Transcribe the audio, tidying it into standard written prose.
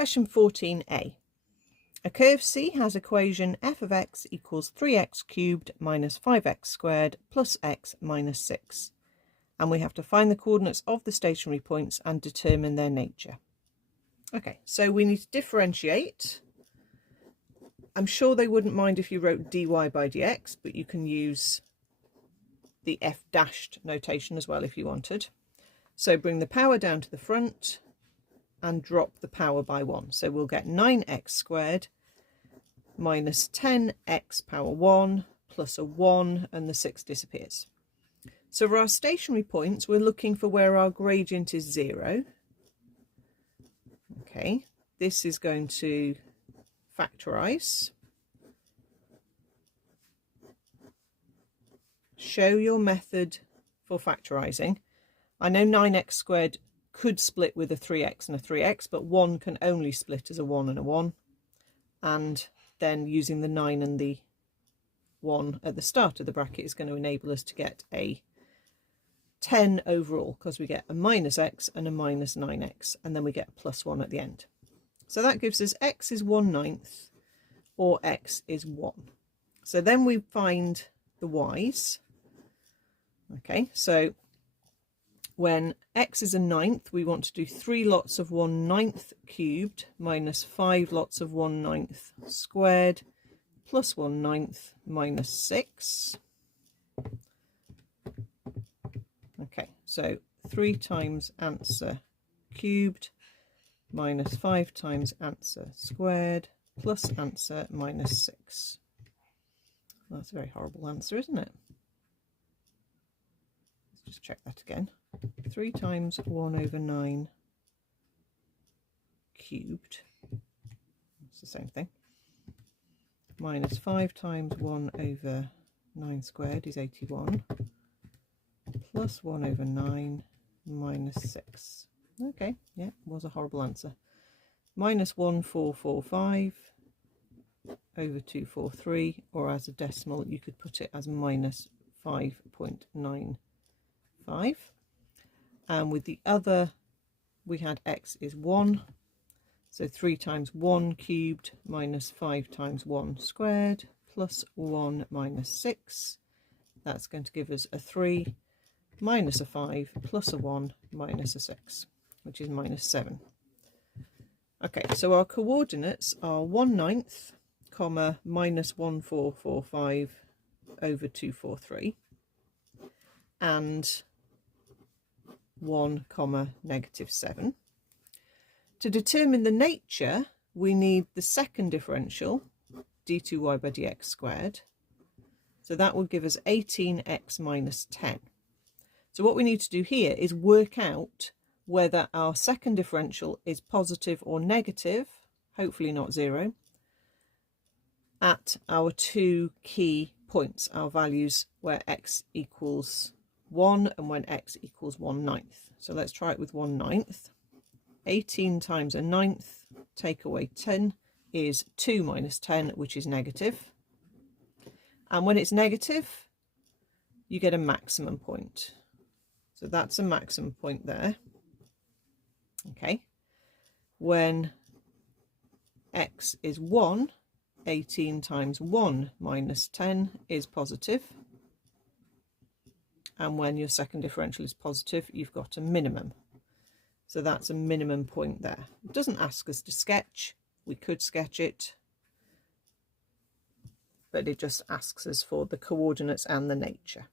Question 14a. A curve C has equation f of x equals 3x cubed minus 5x squared plus x minus 6. And we have to find the coordinates of the stationary points and determine their nature. Okay, so we need to differentiate. I'm sure they wouldn't mind if you wrote dy by dx, but you can use the f dashed notation as well if you wanted. So bring the power down to the front and drop the power by 1. So we'll get 9x squared minus 10x power 1 plus a 1, and the 6 disappears. So for our stationary points, we're looking for where our gradient is 0. Okay, this is going to factorise. Show your method for factorising. I know 9x squared could split with a 3x and a 3x, but 1 can only split as a 1 and a 1. And then using the 9 and the 1 at the start of the bracket is going to enable us to get a 10 overall, because we get a minus x and a minus 9x, and then we get a plus 1 at the end. So that gives us x is 1/9 or x is 1. So then we find the y's. Okay, so when x is a 9th, we want to do 3 lots of 1/9 cubed minus 5 lots of 1/9 squared plus 1/9 minus 6. Okay, so 3 times answer cubed minus 5 times answer squared plus answer minus 6. That's a very horrible answer, isn't it? Let's just check that again. 3 times 1/9 cubed, it's the same thing, minus 5 times 1/9 squared is 81, plus 1/9 minus 6. Okay, yeah, was a horrible answer. Minus 1445 over 243, or as a decimal you could put it as minus 5.95. And with the other, we had x is 1, so 3 times 1 cubed minus 5 times 1 squared plus 1 minus 6. That's going to give us a 3 minus a 5 plus a 1 minus a 6, which is minus 7. Okay, so our coordinates are 1/9, comma, minus 1445 over 243, and 1 comma negative 7. To determine the nature, we need the second differential, d2y by dx squared. So that will give us 18x minus 10. So what we need to do here is work out whether our second differential is positive or negative, hopefully not 0, at our 2 key points, our values where x equals 1 and when x equals 1/9. So let's try it with 1/9. 18 times a 9th, take away 10, is 2 minus 10, which is negative. And when it's negative, you get a maximum point. So that's a maximum point there. Okay. When x is 1, 18 times 1 minus 10 is positive. And when your second differential is positive, you've got a minimum. So that's a minimum point there. It doesn't ask us to sketch. We could sketch it, but it just asks us for the coordinates and the nature.